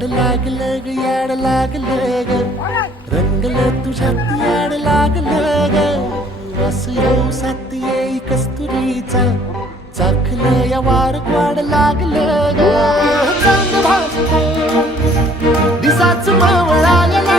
याड लागलं ग याड लागलं ग रंगलं तुझ्यात याड लागलं ग वास येऊ साथ येई कस्तुरीचा चाखलं या वार वाड लागलं ग चांद भासलं दिसाच मावळाला